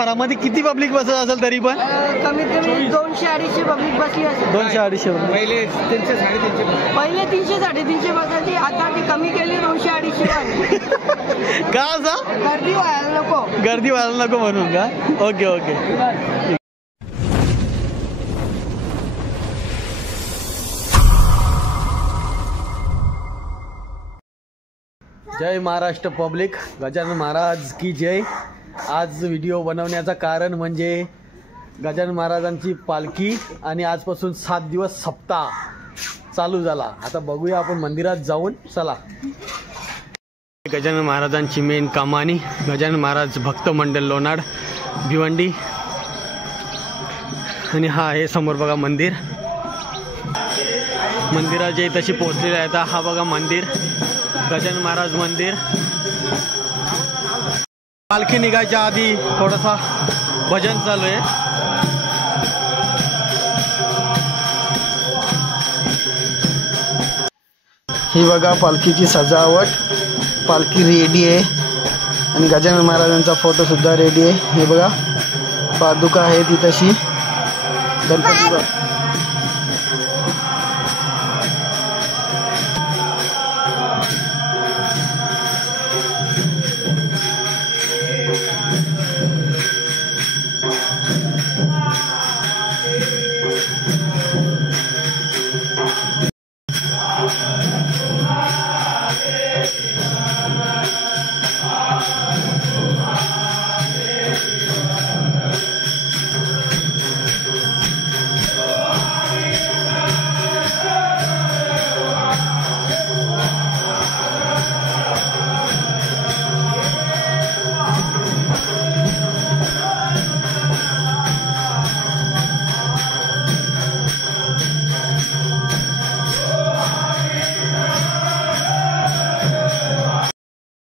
फरामध्ये किती पब्लिक बसत असेल तरी पण? कमीत कमी 200-250 पब्लिक बसली असेल. 200-250. पहिले 300-350. पहिले 300-350 बसायची, आता ती कमी केली 200-250. का असं? गर्दी व्हायला नको. गर्दी व्हायला नको म्हणून का? Okay okay. जय महाराष्ट्र पब्लिक, गजानन महाराज की जय. आज व्हिडिओ बनवण्याचं कारण म्हणजे गजानन महाराजांची पालखी आणि आजपासून 7 दिवस सप्ताह चालू झाला. आता बघूया आपण मंदिरात जाऊन. चला. गजानन महाराजांची मेन कमानी, गजानन महाराज भक्त मंडळ लोणाड भिवंडी. आणि हा आहे समोर बघा मंदिर. मंदिराच्या इथेशी पोहोचलेले आहेत. हा बघा मंदिर, गजानन महाराज मंदिर. पालखी निघायच्या आधी थोडासा भजन चालू आहे. ही बघा पालखीची सजावट. पालखी रेडी आहे आणि गजानन महाराजांचा फोटो सुद्धा रेडी आहे. हे बघा पादुका आहे ती तशी गणपती.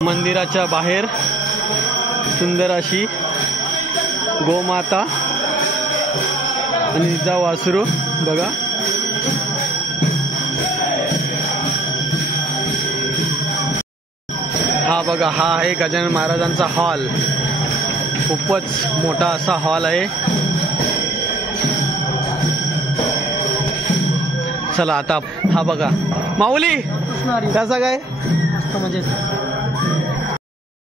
मंदिराच्या बाहेर सुंदर अशी गोमाता आणि तिचा वासरू बघा. हा बघा, हा आहे गजानन महाराजांचा हॉल. खूपच मोठा असा हॉल आहे. चला आता हा बघा. माऊली कसा काय म्हणजे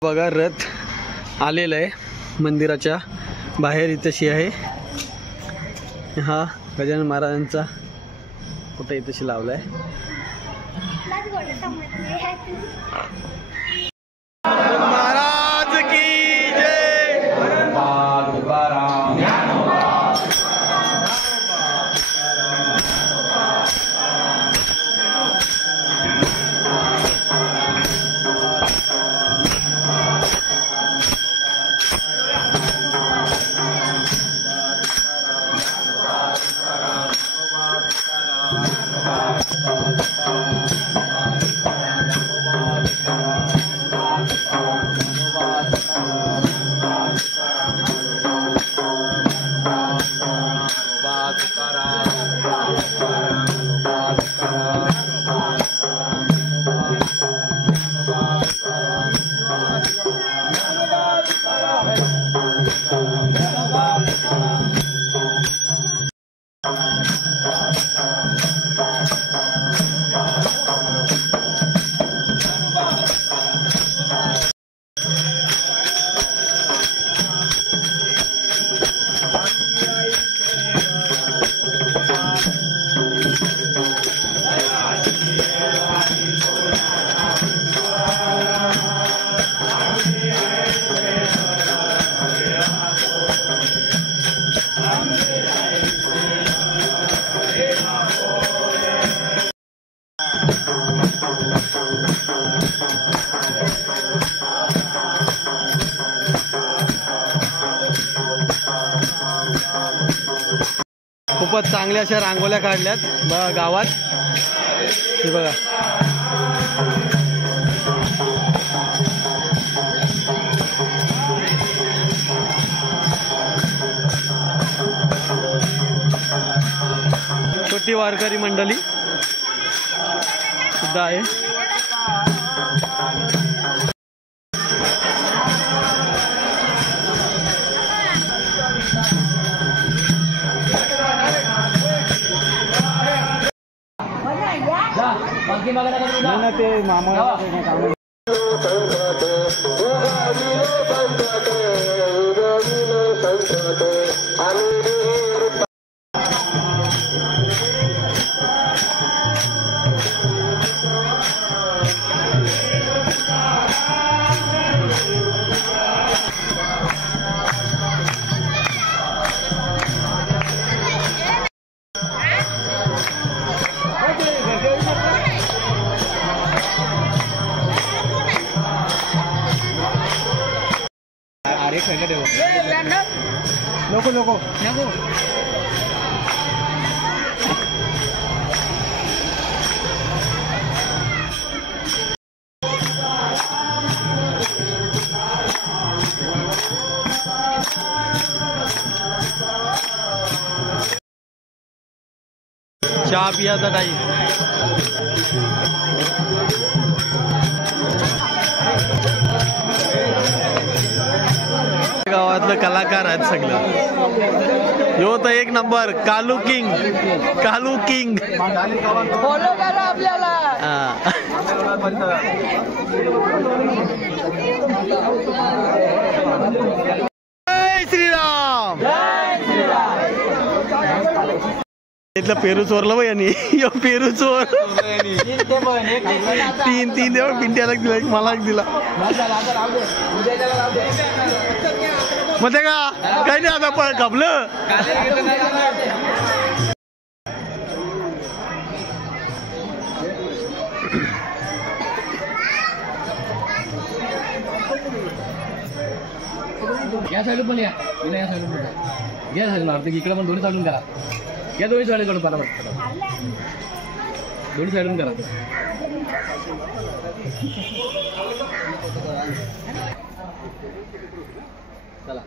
बघा रथ आलेला आहे मंदिराच्या बाहेर. इथेशी आहे हा गजानन महाराजांचा कुठे इथेशी लावलाय. महाराज की जय. खूपच चांगल्या अशा रांगोळ्या काढल्यात बघा गावात. हे बघा छोटी वारकरी मंडळी सुद्धा आहे. नाही ना ते मामा काम अरे खेळत नको नको नको चहा पियाचा टाईम. गावातलं कलाकार आहेत सगळं. यो तर एक नंबर कालू किंग. कालू किंग फॉलो करा आपल्याला. जय श्रीराम. इथलं पेरू चोरलं बाई यांनी. यो पेरू चोर. तीन देव पिंट्याला दिला, एक मला दिला. मग ते का काही नाही आता पण कपलं. या साईडून पण या साईडून पण या साईडून मारते इकडे पण दोन्ही साईडून करा. या दोन्ही साईडून पटापट दोन्ही साईडून करा. चला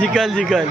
जिकल जिकल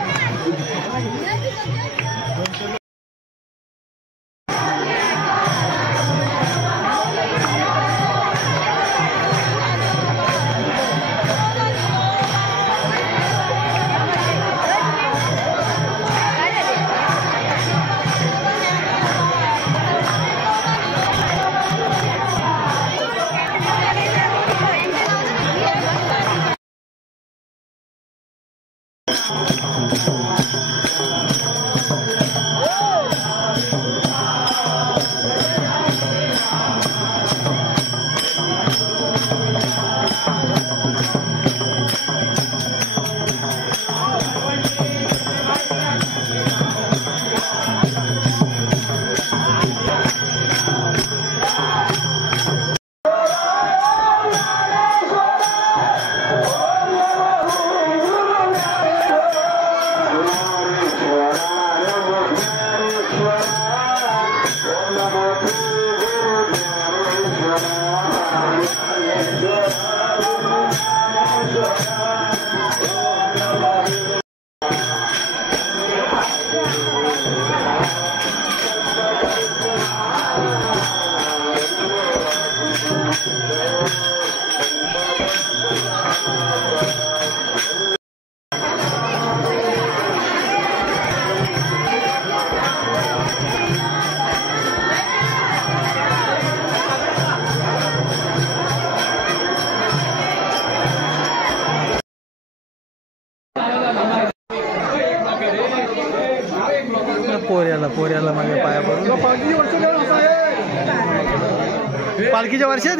पोऱ्याला माझ्या पाया पडून पालखीच्या वर्षात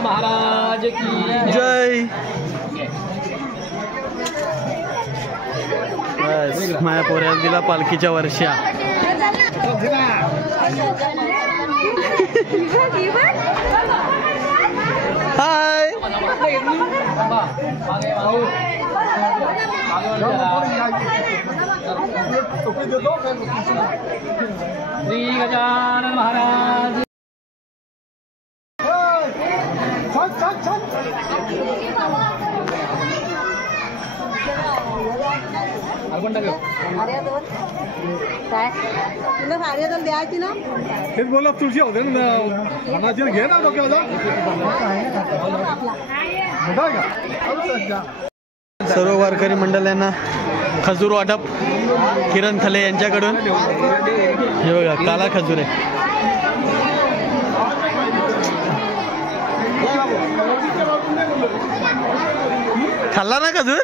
महाराज की जय. बस माझ्या पोऱ्याला दिला पालखीच्या वर्षा. हाय श्री गजानन महाराज तुला साडी द्यायची ना तेच बोला तुळशी होते ना मनाची घे ना डोक्याला सर्व वारकरी मंडळांना खजूर वाटप किरण थले यांच्याकडून. हे बघा काला खजूर आहे. खाल्ला ना खजूर.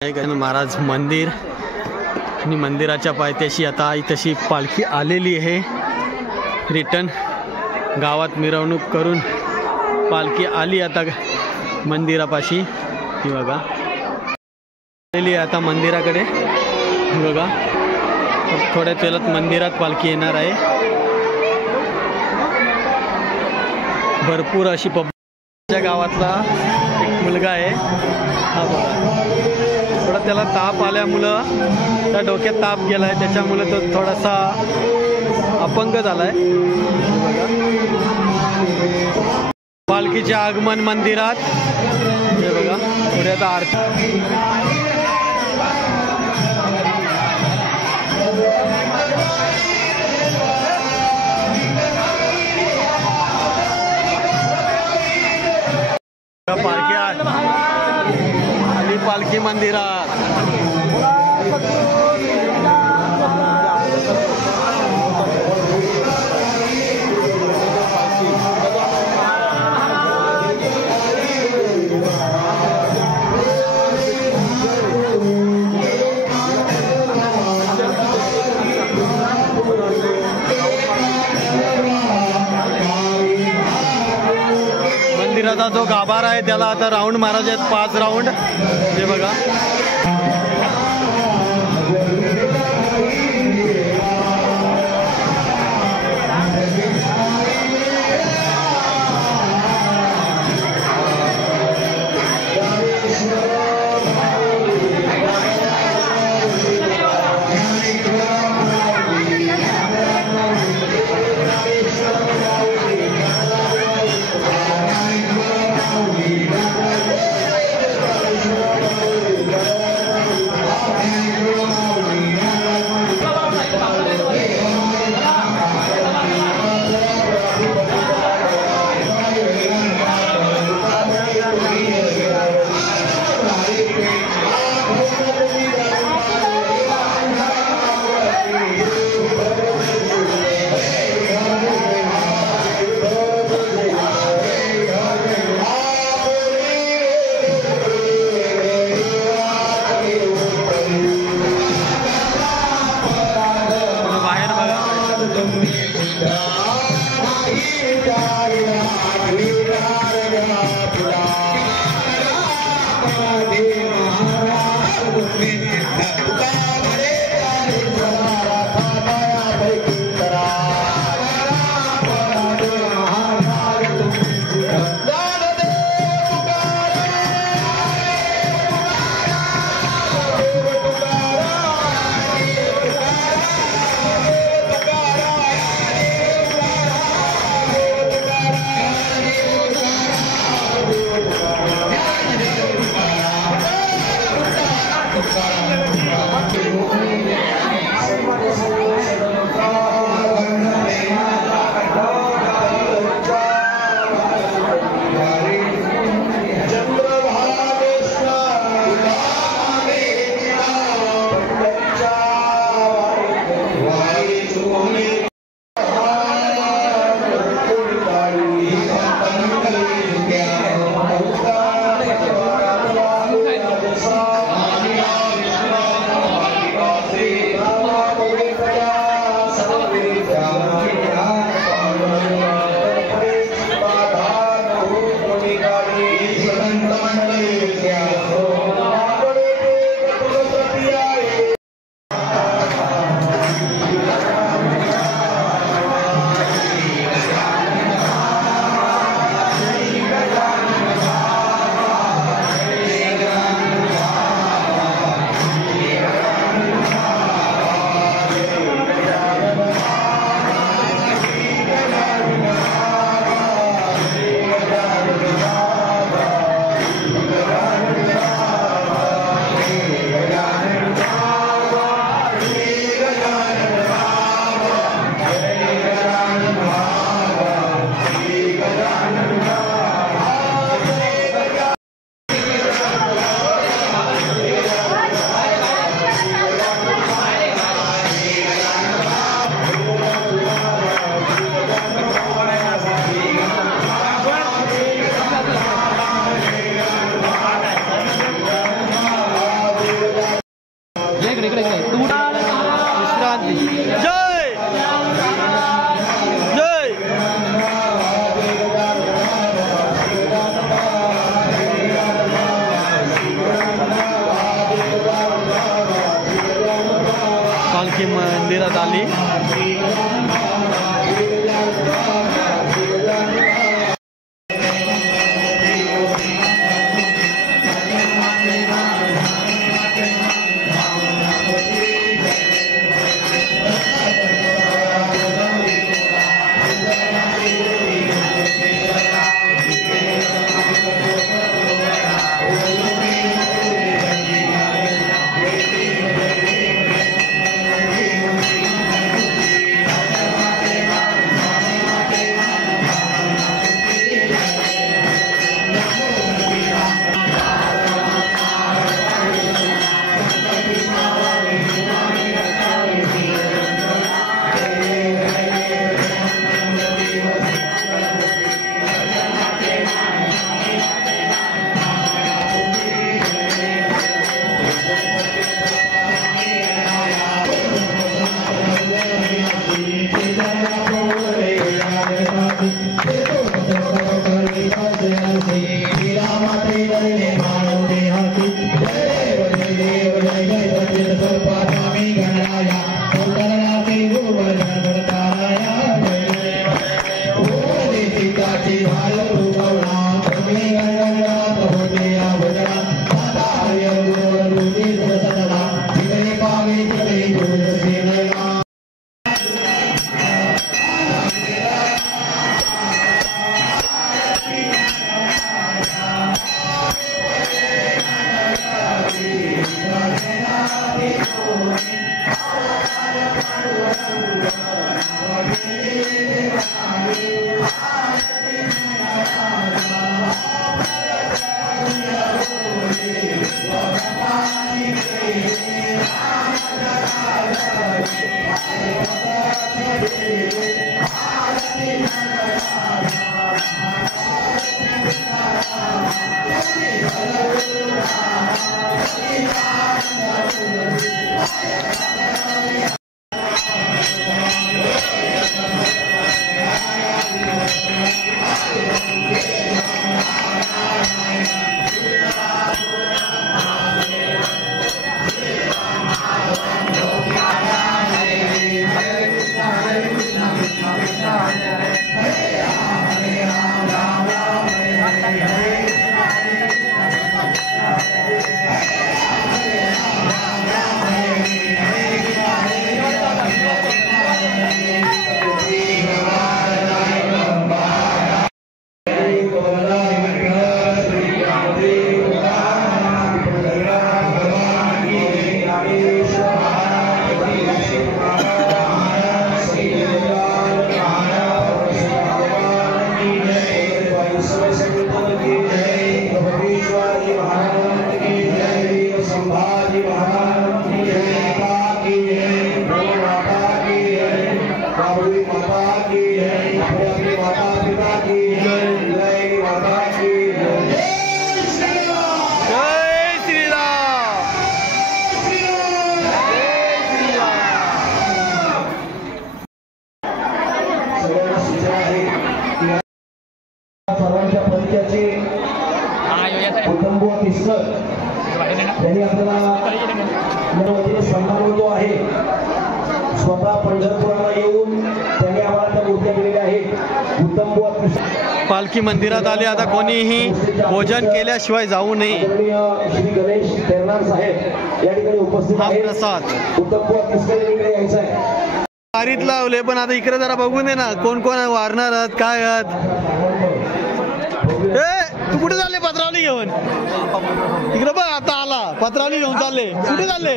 गजानन महाराज मंदिर आणि मंदिराच्या पायथ्याशी आता तशी पालखी आलेली आहे. रिटर्न गावात मिरवणूक करून पालखी आली आता मंदिरापाशी. ही बघा आलेली आहे आता मंदिराकडे. बघा थोड्या वेळात मंदिरात पालखी येणार आहे. भरपूर अशी पब्लिक गावातला एक मुलगा आहे. हा बघा थोडा त्याला ताप आल्यामुळं त्या डोक्यात ताप गेलाय त्याच्यामुळे तो थोडासा अपंग झालाय. पालखीचे आगमन मंदिरात. हे बघा पुढे आता आरती. पालखी आली पालखी मंदिरात. मंदिराचा जो गाभारा आहे त्याला आता राऊंड मारायचे आहेत 5 राऊंड. हे बघा पालखी मंदिरात आली. सर्वांच्या परिचयाचे कुटुंब मिस्टर यांनी आपल्याला सन्मान होतो आहे. स्वतः पंढरपुराला येऊन त्यांनी आम्हाला त्या मूर्त्या दिलेल्या आहेत. कुटुंब पालखी मंदिरात आले. आता कोणीही भोजन केल्याशिवाय जाऊ नये. श्री गणेश तेरनार साहेब या ठिकाणी उपस्थित आहेत. प्रसाद कुटुंब मिस्टर इकडे यायचं आहे. वारीत लावले पण आता इकडे जरा बघून दे ना कोण कोण वारणार आहात काय आहात. तू कुठे चालले पत्रावली घेऊन इकडे बघ आता आला पत्रावली घेऊन चालले कुठे चालले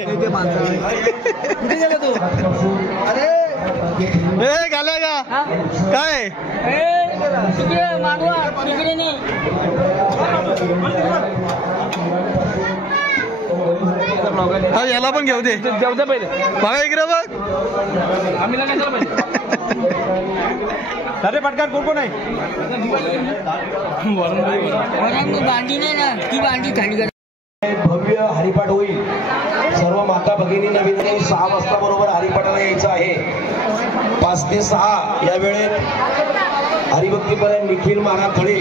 ए घाल्या का काय याला पण घेऊ दे पहिले बघा इकडे बघ अरे पटकन कोण कोण आहे बांधी नाही ना ती बांधी खाली भव्य हरिपाठ होईल. सर्व माता भगिनींना विनंती 6 वाजता बरोबर हरिपाठाला यायचं आहे. 5 ते 6 या वेळेत हरिभक्तीपरायण निखिल महाराज थळे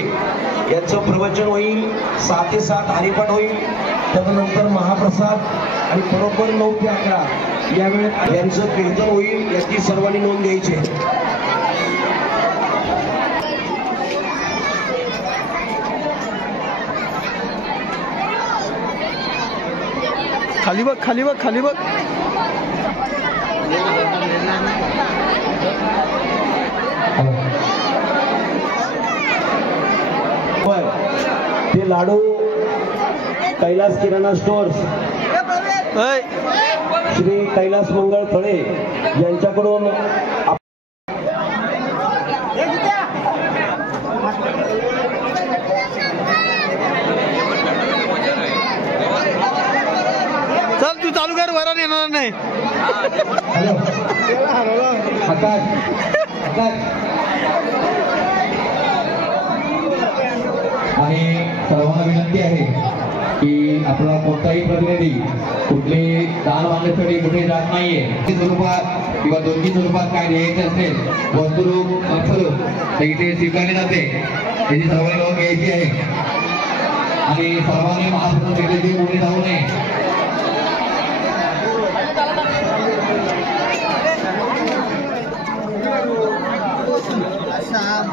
यांचं प्रवचन होईल. 6 ते 7 हरिपाठ होईल. त्यानंतर महाप्रसाद आणि बरोबर 9 ते 11 यावेळेस यांचं कीर्तन होईल याची सर्वांनी नोंद घ्यायची आहे. खाली बघ खाली बघ खाली बघ. ते लाडू कैलास किराणा स्टोअर्स श्री कैलास मंगळ थळे यांच्याकडून चल तू चालू कर, वरान येणार नाही. आणि सर्वांना विनंती आहे की आपला कोणताही प्रतिनिधी कुठले दान मागण्यासाठी कुठे जात नाहीये. स्वरूपात किंवा 2-3 स्वरूपात काय द्यायचे असेल वस्तुरूप अर्थरूप तर इथे स्वीकारले जाते. त्याची सर्वांनी नोंद घ्यायची आहे आणि सर्वांनी महाप्रसाद घेतल्याची कोणी जाऊ नये.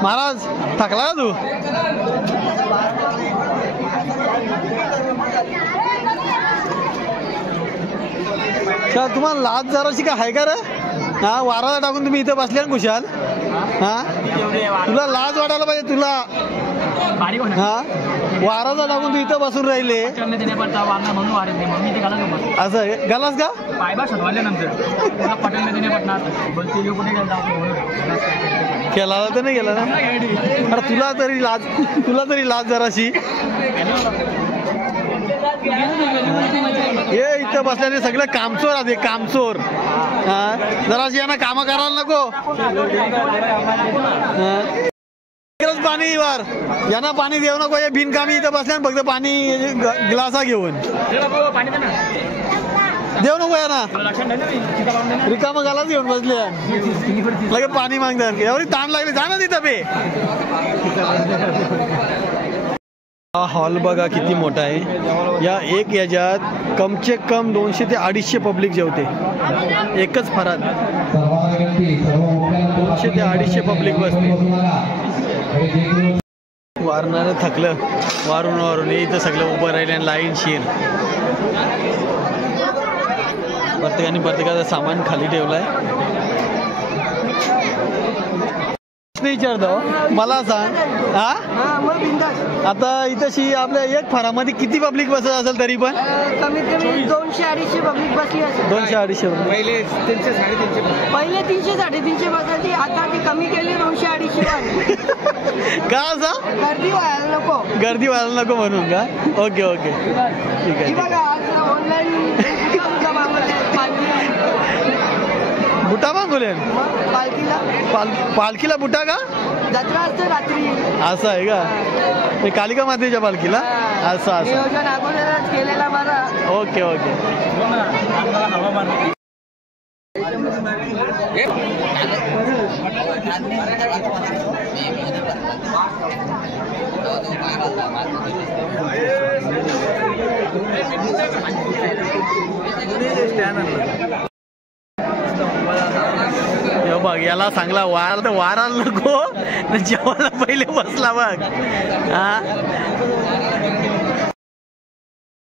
महाराज थकला का तू? का तुम्हाला लाज जराशी का आहे का रे? हा, वाराला टाकून तुम्ही इथे बसले ना खुशाल. हा, तुला लाज वाटायला पाहिजे तुला. हा, वाराचा टाकून तू इथं बसून राहिले असं आहे. गलास का केला तर नाही गेला ना. अरे तुला तरी लाज जराशी. हे इथं बसल्याने सगळे कामचोर आहे, कामचोर. हा, जराशी यांना काम करायला नको. पाणी वार यांना पाणी देऊ नको. हे बिनकामी इथं बसल्या फक्त पाणी ग्लासा घेऊन देऊ नको यांना. रिकामा गालाच घेऊन बसले लगे पाणी मागतात. एवढी ताण लागली जा ना तिथं बे. हा हॉल बघा किती मोठा आहे. या एक याच्यात कमचे कम 200 ते 250 पब्लिक जेवते. एकच फरात 200 ते 250 पब्लिक बसते. वारणारं थकलं वारून इथं सगळं उभं राहिले आणि लाईन शीर. प्रत्येकाचं सामान खाली ठेवलंय. विचारतो मला सांग. हा, आता इथं आपल्या एक फरामध्ये किती पब्लिक बसत असेल तरी पण? कमीत कमी 200-250 पब्लिक बसली असेल. 200-250 पहिले 300-350 पहिले 300-350 बसायची, आता ती कमी केली 200-250. का असं? गर्दी व्हायला नको. गर्दी व्हायला नको म्हणून का? ओके ओके ठीक आहे. बघा आज ऑनलाईन बुटा मागवले पालखीला बुटा का? जत्रा असते रात्री. असं आहे का? कालिका मातेच्या पालखीला असं असं नियोजन अगोदरच केलेला बरा. Okay okay. बघ याला सांगला वाराला तर वाराला नको, जेवायला पहिले बसला बघ. हा